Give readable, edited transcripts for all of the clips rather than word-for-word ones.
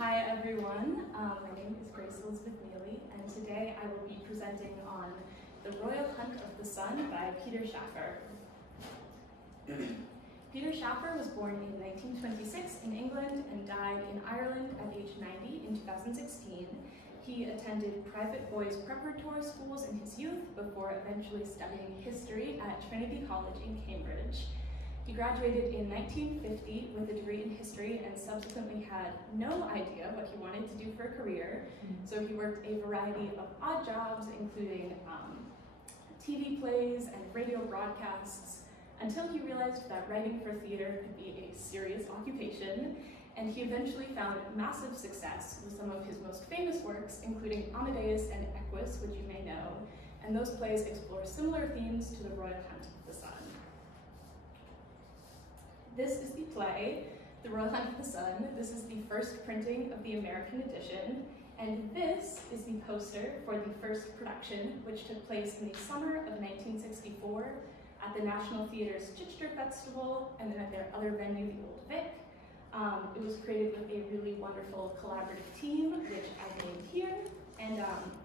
Hi everyone, my name is Grace Elizabeth Neely, and today I will be presenting on The Royal Hunt of the Sun by Peter Shaffer. Peter Shaffer was born in 1926 in England and died in Ireland at age 90 in 2016. He attended private boys' preparatory schools in his youth before eventually studying history at Trinity College in Cambridge. He graduated in 1950 with a degree in history and subsequently had no idea what he wanted to do for a career. So he worked a variety of odd jobs, including TV plays and radio broadcasts, until he realized that writing for theater could be a serious occupation, and he eventually found massive success with some of his most famous works, including Amadeus and Equus, which you may know, and those plays explore similar themes to The Royal Hunt of the Sun. This is the play, The Royal Hunt of the Sun. This is the first printing of the American edition, and this is the poster for the first production, which took place in the summer of 1964 at the National Theatre's Chichester Festival, and then at their other venue, the Old Vic. It was created with a really wonderful collaborative team, which I've named here, and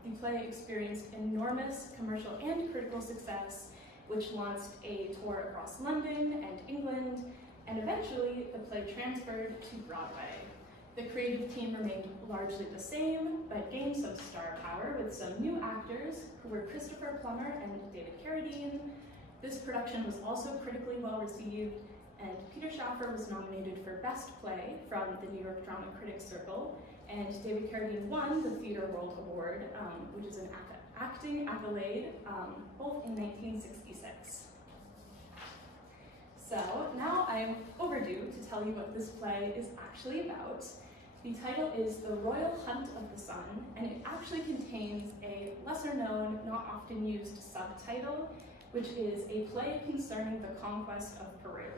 the play experienced enormous commercial and critical success, which launched a tour across London and England, and eventually the play transferred to Broadway. The creative team remained largely the same, but gained some star power with some new actors who were Christopher Plummer and David Carradine. This production was also critically well received, and Peter Shaffer was nominated for Best Play from the New York Drama Critics Circle, and David Carradine won the Theatre World Award, which is an acting accolade, both in 1966. So now I am overdue to tell you what this play is actually about. The title is The Royal Hunt of the Sun, and it actually contains a lesser-known, not often used subtitle, which is a play concerning the conquest of Peru.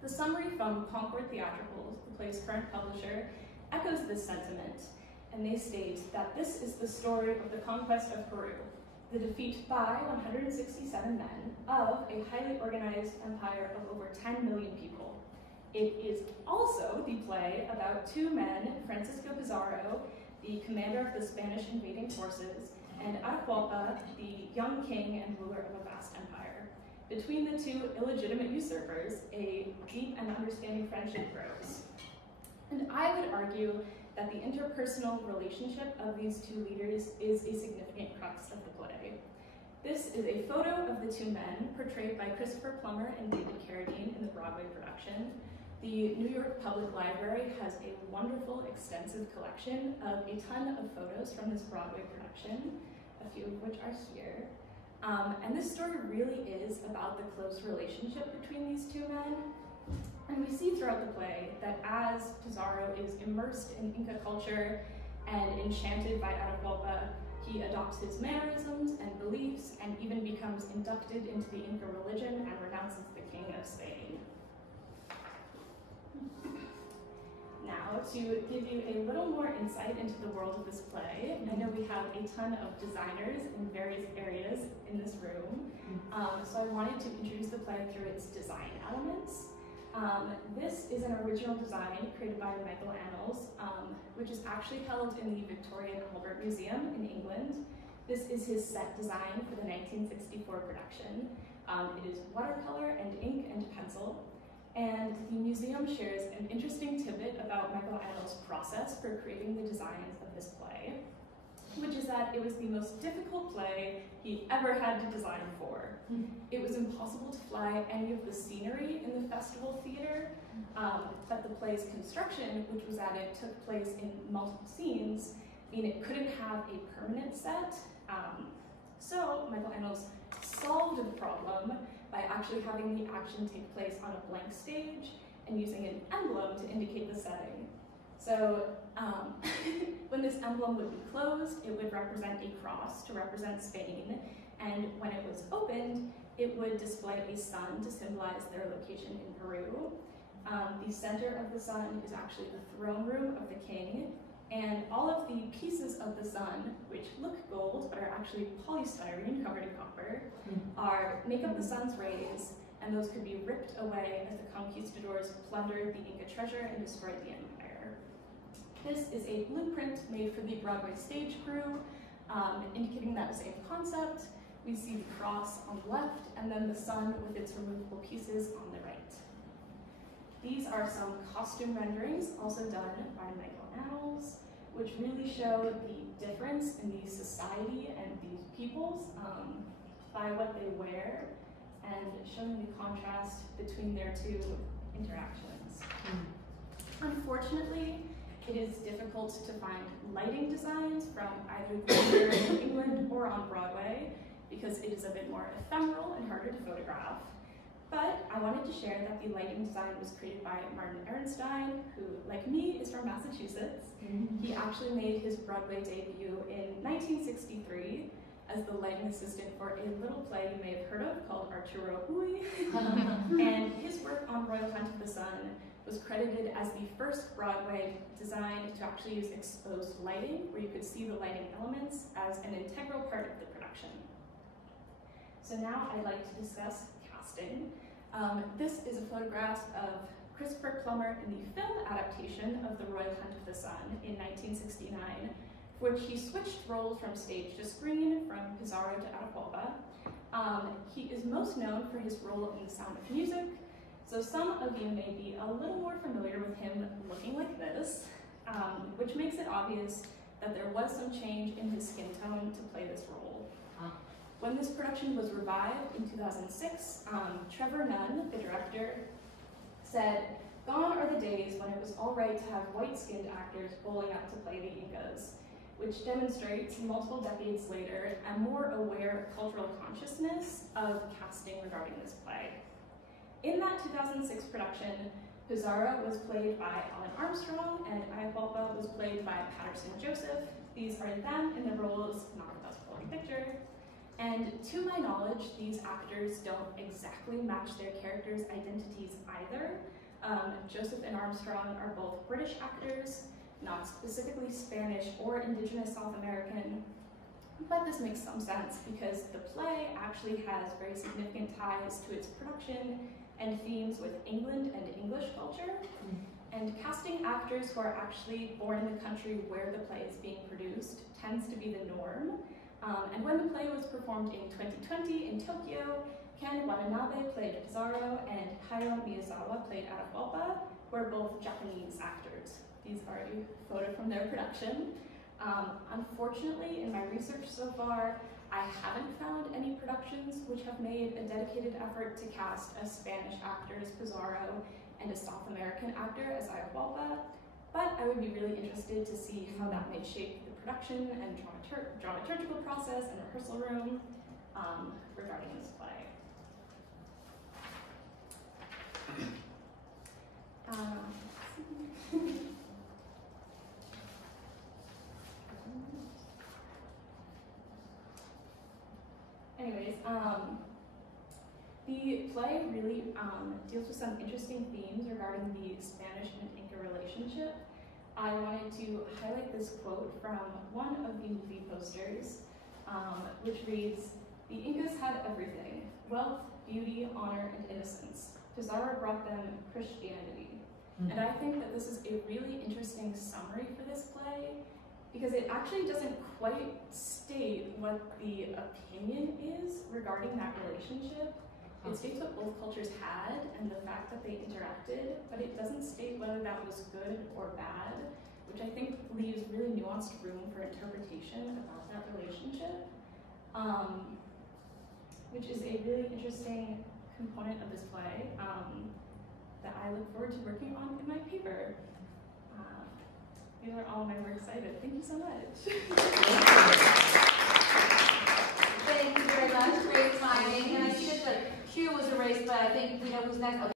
The summary from Concord Theatricals, the play's current publisher, echoes this sentiment, and they state that this is the story of the conquest of Peru, the defeat by 167 men of a highly organized empire of over 10 million people. It is also the play about two men, Francisco Pizarro, the commander of the Spanish invading forces, and Atahualpa, the young king and ruler of a vast empire. Between the two illegitimate usurpers, a deep and understanding friendship grows. And I would argue that the interpersonal relationship of these two leaders is a significant crux of the play. This is a photo of the two men portrayed by Christopher Plummer and David Carradine in the Broadway production. The New York Public Library has a wonderful, extensive collection of a ton of photos from this Broadway production, a few of which are here. And this story really is about the close relationship between these two men. And we see throughout the play that as Pizarro is immersed in Inca culture and enchanted by Atahualpa, he adopts his mannerisms and beliefs and even becomes inducted into the Inca religion and renounces the king of Spain. Now, to give you a little more insight into the world of this play, I know we have a ton of designers in various areas in this room, so I wanted to introduce the play through its design elements. This is an original design created by Michael Annals, which is actually held in the Victoria and Albert Museum in England. This is his set design for the 1964 production. It is watercolor and ink and pencil. And the museum shares an interesting tidbit about Michael Annals' process for creating the designs of this play, which is that it was the most difficult play he ever had to design for. It was impossible to fly any of the scenery in the festival theater, but the play's construction, which was added, took place in multiple scenes, meaning it couldn't have a permanent set. So Michael Annals solved the problem by actually having the action take place on a blank stage and using an emblem to indicate the setting. So when this emblem would be closed, it would represent a cross to represent Spain, and when it was opened, it would display a sun to symbolize their location in Peru. The center of the sun is actually the throne room of the king, and all of the pieces of the sun, which look gold but are actually polystyrene covered in copper, make up the sun's rays, and those could be ripped away as the conquistadors plundered the Inca treasure and destroyed the empire. This is a blueprint made for the Broadway stage crew, indicating that same concept. We see the cross on the left, and then the sun with its removable pieces on the right. These are some costume renderings, also done by Michelangelo, which really show the difference in the society and these peoples by what they wear, and showing the contrast between their two interactions. Unfortunately, it is difficult to find lighting designs from either here in England or on Broadway, because it is a bit more ephemeral and harder to photograph. But I wanted to share that the lighting design was created by Martin Ehrenstein, who, like me, is from Massachusetts. He actually made his Broadway debut in 1963 as the lighting assistant for a little play you may have heard of called Arturo Ui. And his work on Royal Hunt of the Sun was credited as the first Broadway design to actually use exposed lighting, where you could see the lighting elements as an integral part of the production. So now I'd like to discuss casting. This is a photograph of Christopher Plummer in the film adaptation of The Royal Hunt of the Sun in 1969, for which he switched roles from stage to screen, from Pizarro to Atahualpa. He is most known for his role in The Sound of Music, so some of you may be a little more familiar with him looking like this, which makes it obvious that there was some change in his skin tone to play this role. When this production was revived in 2006, Trevor Nunn, the director, said, "Gone are the days when it was all right to have white-skinned actors bowling up to play the Incas," which demonstrates, multiple decades later, a more aware cultural consciousness of casting regarding this play. In that 2006 production, Pizarro was played by Alan Armstrong and Atahualpa was played by Patterson Joseph. These are them in the roles, not the best quality picture. And to my knowledge, these actors don't exactly match their characters' identities either. Joseph and Armstrong are both British actors, not specifically Spanish or indigenous South American, but this makes some sense because the play actually has very significant ties to its production and themes with England and English culture. And casting actors who are actually born in the country where the play is being produced tends to be the norm. And when the play was performed in 2020 in Tokyo, Ken Watanabe played Pizarro and Hayao Miyazawa played Atahualpa, who are both Japanese actors. These are a photo from their production. Unfortunately, in my research so far, I haven't found any productions which have made a dedicated effort to cast a Spanish actor as Pizarro and a South American actor as Atahualpa, but I would be really interested to see how that may shape the production and dramaturgical process and rehearsal room regarding this play. Anyways, the play really deals with some interesting themes regarding the Spanish and Inca relationship. I wanted to highlight this quote from one of the movie posters, which reads, "The Incas had everything: wealth, beauty, honor, and innocence. Pizarro brought them Christianity." And I think that this is a really interesting summary for this play, because it actually doesn't quite state what the opinion is regarding that relationship. It states what both cultures had and the fact that they interacted, but it doesn't state whether that was good or bad, which I think leaves really nuanced room for interpretation about that relationship, which is a really interesting component of this play that I look forward to working on in my paper. These are all my works cited. Thank you so much.